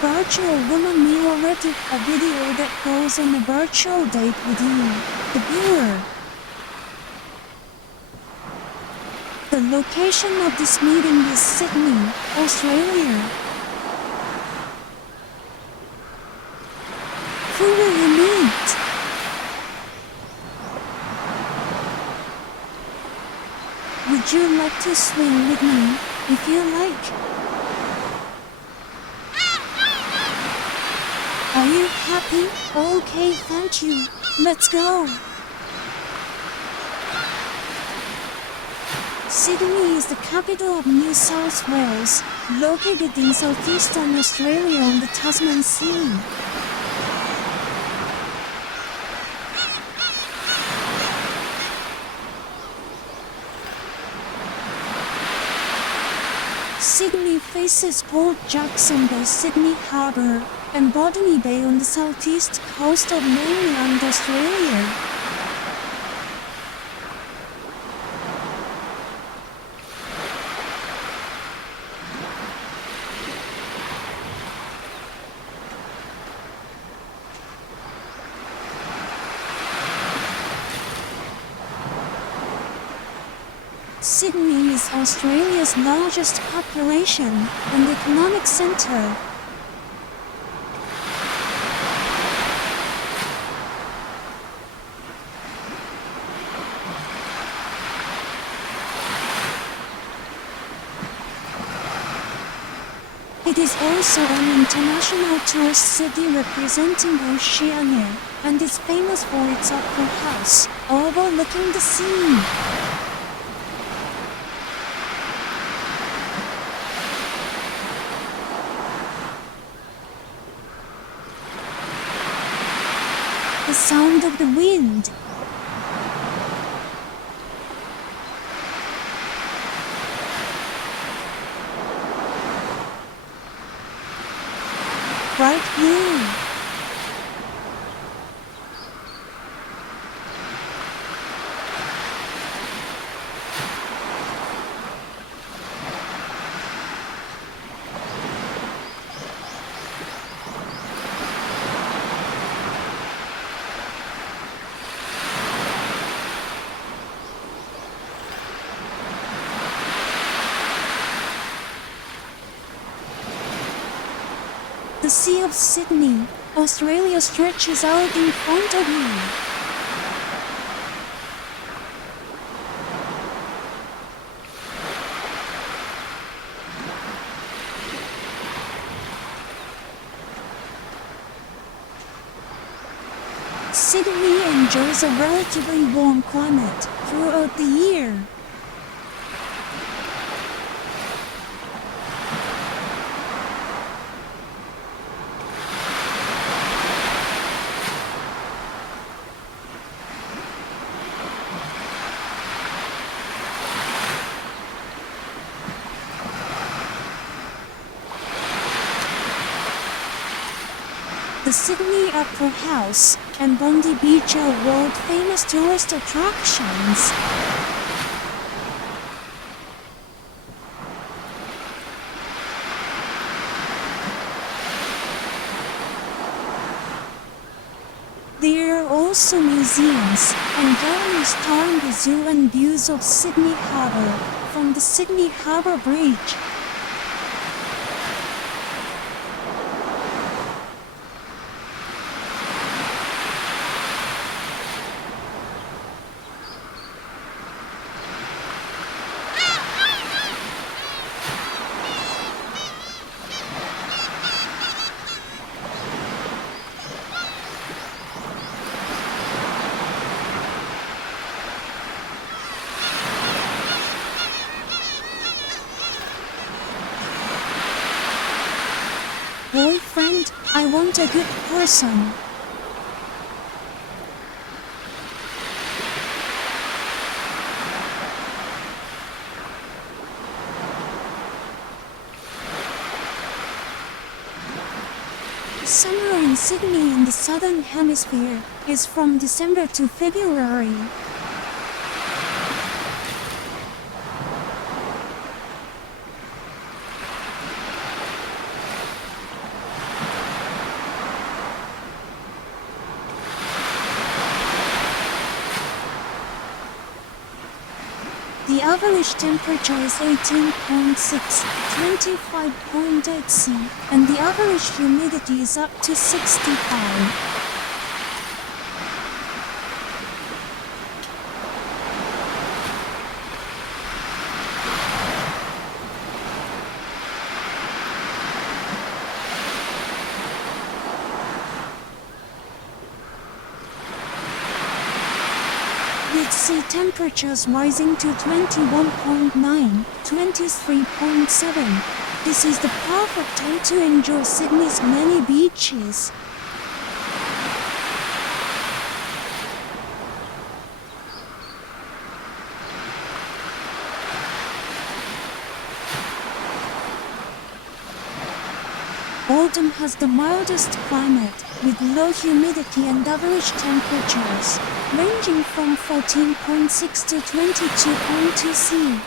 Virtual woman, we already have a video that goes on a virtual date with you, the viewer. The location of this meeting is Sydney, Australia. Who will you meet? Would you like to swim with me, if you like? Are you happy? Okay, thank you. Let's go. Sydney is the capital of New South Wales, located in southeastern Australia on the Tasman Sea. Sydney faces Port Jackson Bay, Sydney Harbour, and Botany Bay on the southeast coast of mainland Australia. Sydney is Australia's largest population and economic centre. It is also an international tourist city representing Oceania, and is famous for its opera house, overlooking the sea. The sound of the wind. Bright blue. The Sea of Sydney, Australia stretches out in front of you. Sydney enjoys a relatively warm climate throughout the year. The Sydney Opera House and Bondi Beach are world-famous tourist attractions. There are also museums and galleries touring the zoo and views of Sydney Harbour from the Sydney Harbour Bridge. Boyfriend, I want a good person. Summer in Sydney in the Southern Hemisphere is from December to February. The average temperature is 18.6, 25.8 C, and the average humidity is up to 65. With sea temperatures rising to 21.9, 23.7. This is the perfect time to enjoy Sydney's many beaches. Oldham has the mildest climate, with low humidity and average temperatures, ranging from 14.6 to 22.2 C.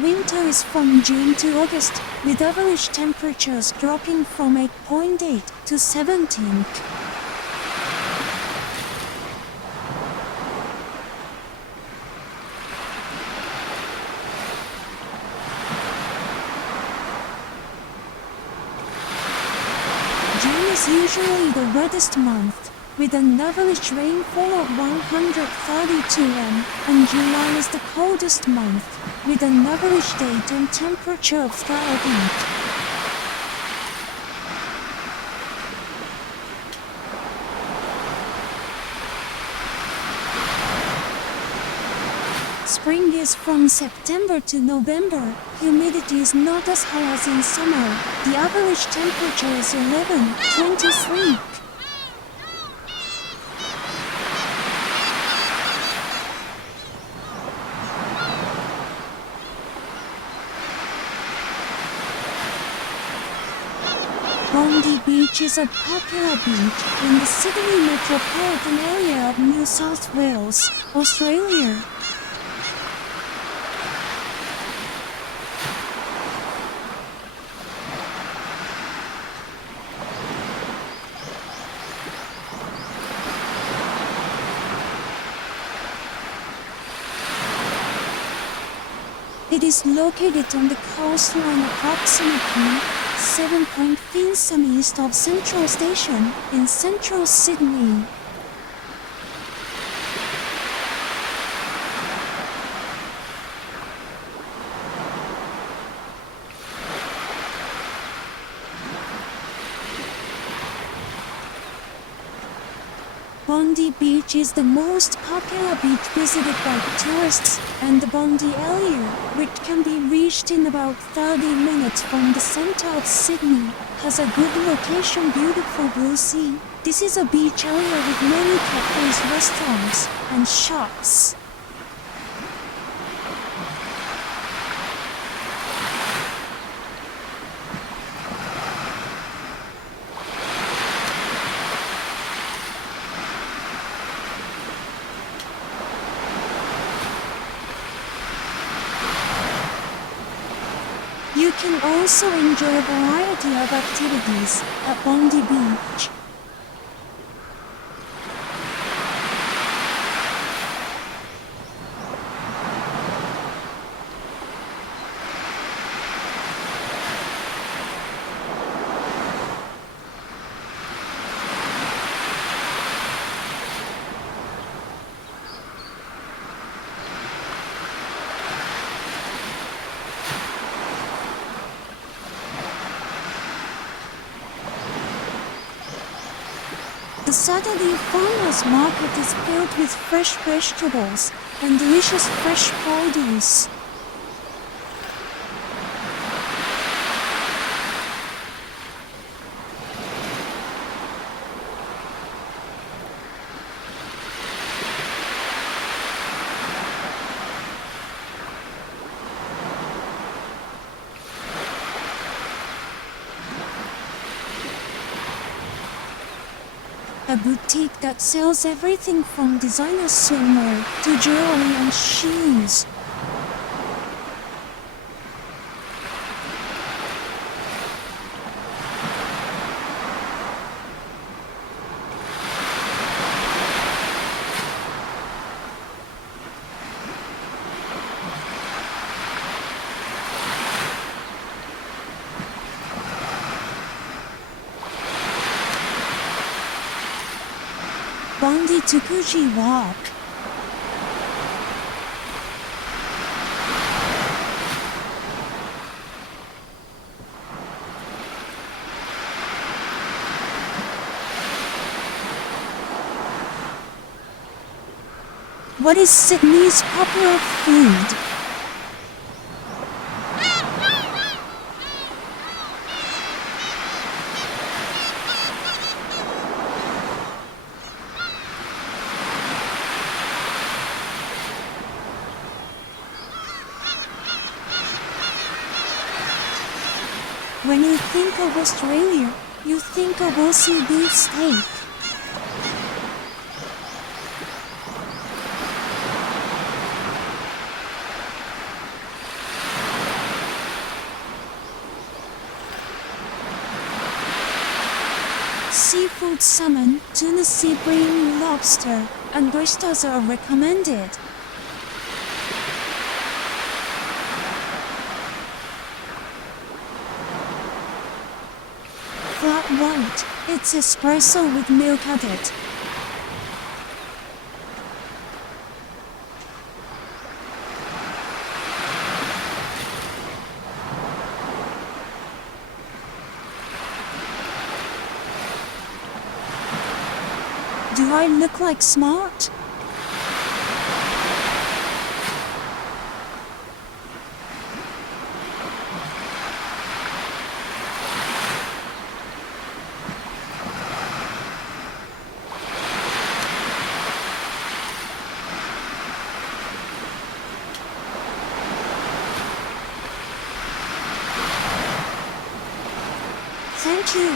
Winter is from June to August, with average temperatures dropping from 8.8 to 17. June is usually the wettest month, with an average rainfall of 132 m, and July is the coldest month, with an average daytime temperature of 30. Spring is from September to November. Humidity is not as high as in summer. The average temperature is 11.23. Bondi Beach is a popular beach in the Sydney metropolitan area of New South Wales, Australia. It is located on the coastline approximately 7.5 km east of Central Station in central Sydney. Bondi Beach is the most popular beach visited by tourists, and the Bondi area, which can be reached in about 30 minutes from the center of Sydney, has a good location, beautiful blue sea. This is a beach area with many cafes, restaurants, and shops. You can also enjoy a variety of activities at Bondi Beach. The Saturday farmers market is filled with fresh vegetables and delicious fresh produce. a boutique that sells everything from designer swimwear to jewelry and shoes. Bondi to Fuji Walk. What is Sydney's popular food? When you think of Australia, you think of Aussie beef steak. Seafood salmon, tuna sea bream, lobster, and oysters are recommended. Flat white, it's espresso with milk added. Do I look like smart? Thank you.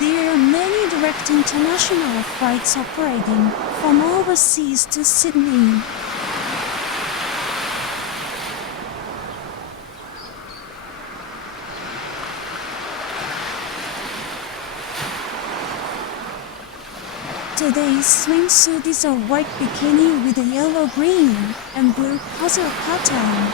There are many direct international flights operating from overseas to Sydney. Today's swimsuit is a white bikini with a yellow, green, and blue puzzle pattern.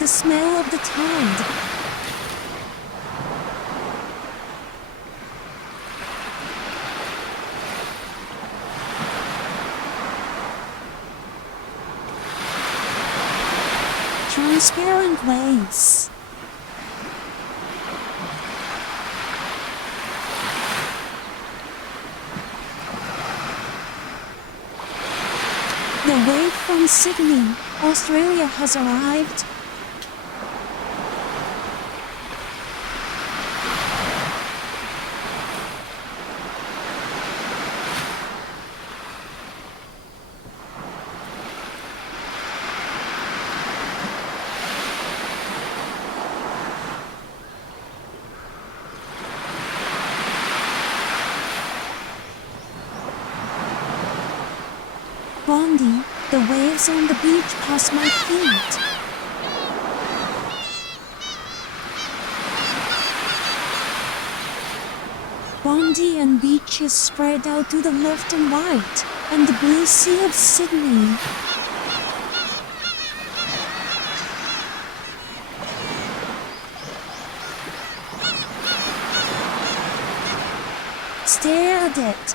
The smell of the tide. Transparent waves. The wave from Sydney, Australia has arrived. Bondi, the waves on the beach pass my feet. Bondi and beaches spread out to the left and right, and the blue sea of Sydney. Stare at it.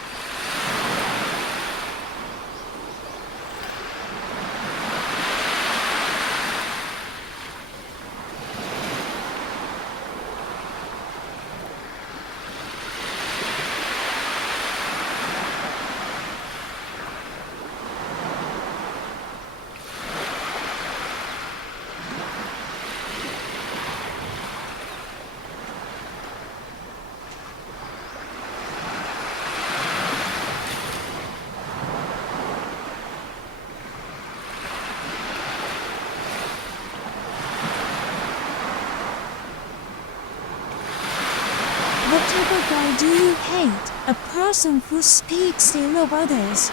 why do you hate a person who speaks ill of others?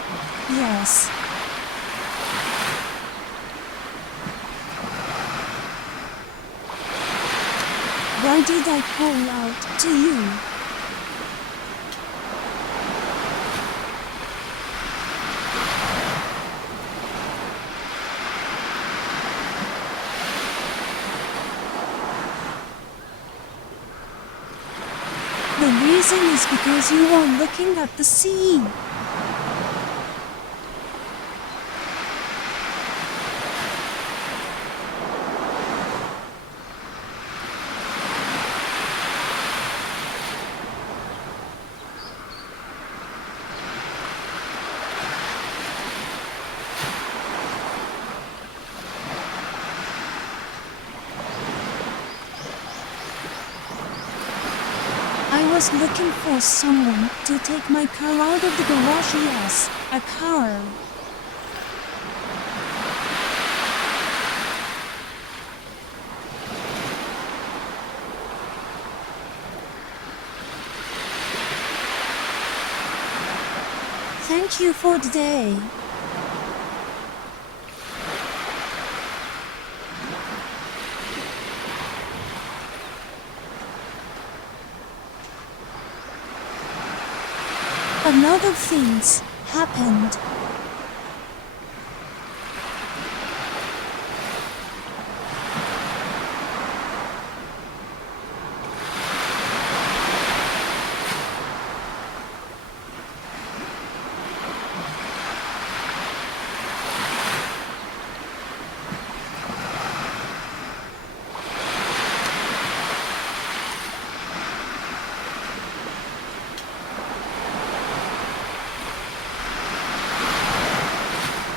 Yes. Why did I call out to you? The reason is because you are looking at the sea. I was looking for someone to take my car out of the garage. Yes, a car. Thank you for the day. A lot of things happened.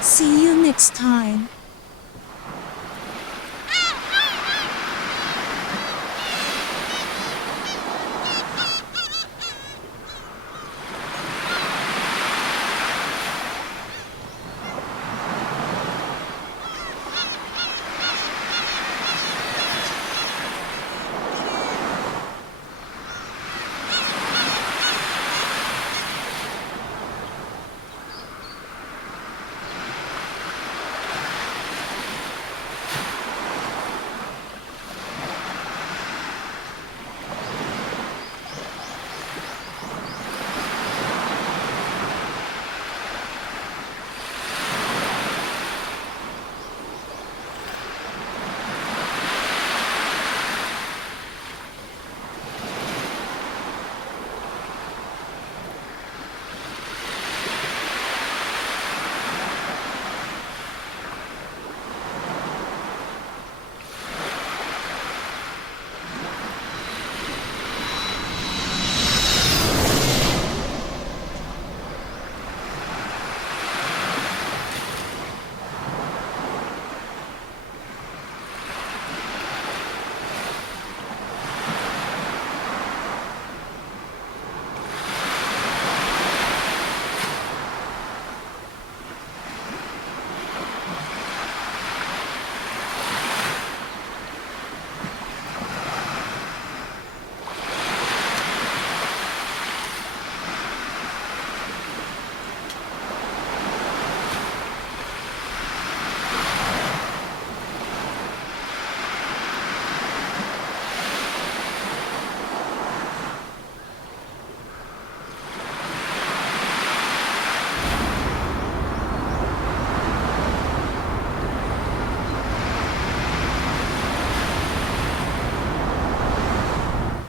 See you next time.